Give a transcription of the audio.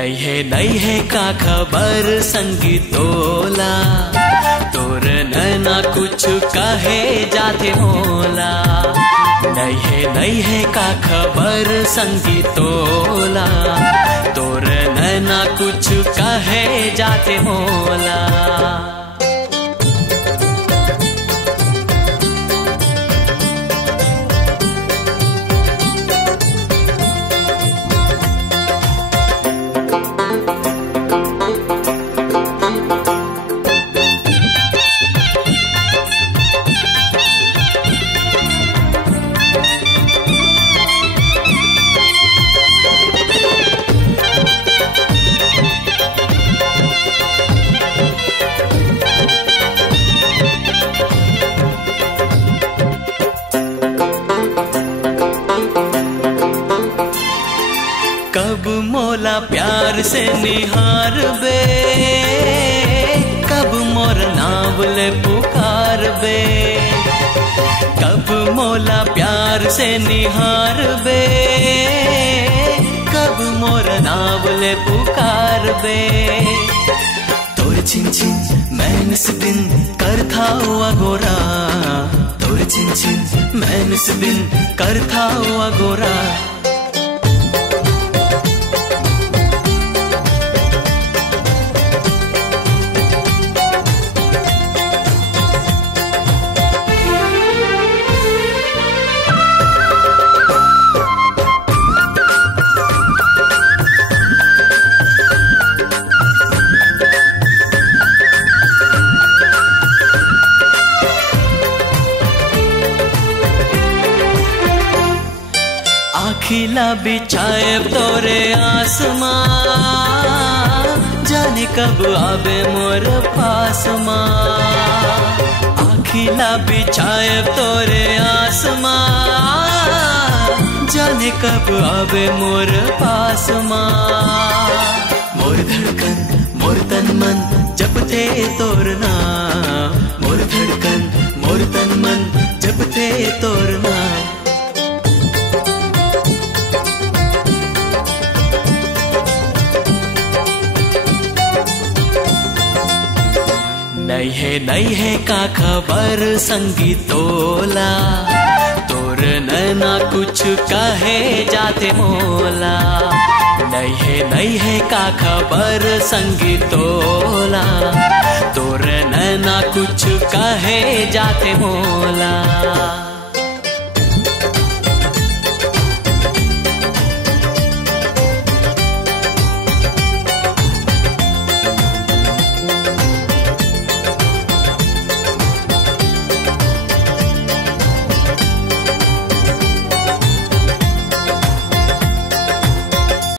नहीं है का खबर संगीतोला, तोर नैना कुछ कहे जाते मोला। नहीं है का खबर संगीतोला, तोर नैना कुछ कहे जाते मोला। कब मोला प्यार से निहार बे, कब मोर नाम ले पुकार बे। कब मोला प्यार से निहार बे, कब मोर नाम ले पुकार बे। तोर छिन छिन मैंने से दिन कर था गोरा, तोर छिन छिन मैंने से दिन कर था गोरा। खिला बिछाए तोरे आसमां, जाने कब आवे मोर पास मां। आखिला बिछाए तोरे आसमां, जाने कब आवे मोर पास मां। मोर धड़कन मोर तन मन जपते तोर नाम, मोर धड़कन मोर तन मन जपते तोर नाम। नहीं है का खबर संगीतोला, तोर नैना कुछ कहे जाते मोला। नहीं है का खबर संगीतोला, तोर नैना कुछ कहे जाते मोला।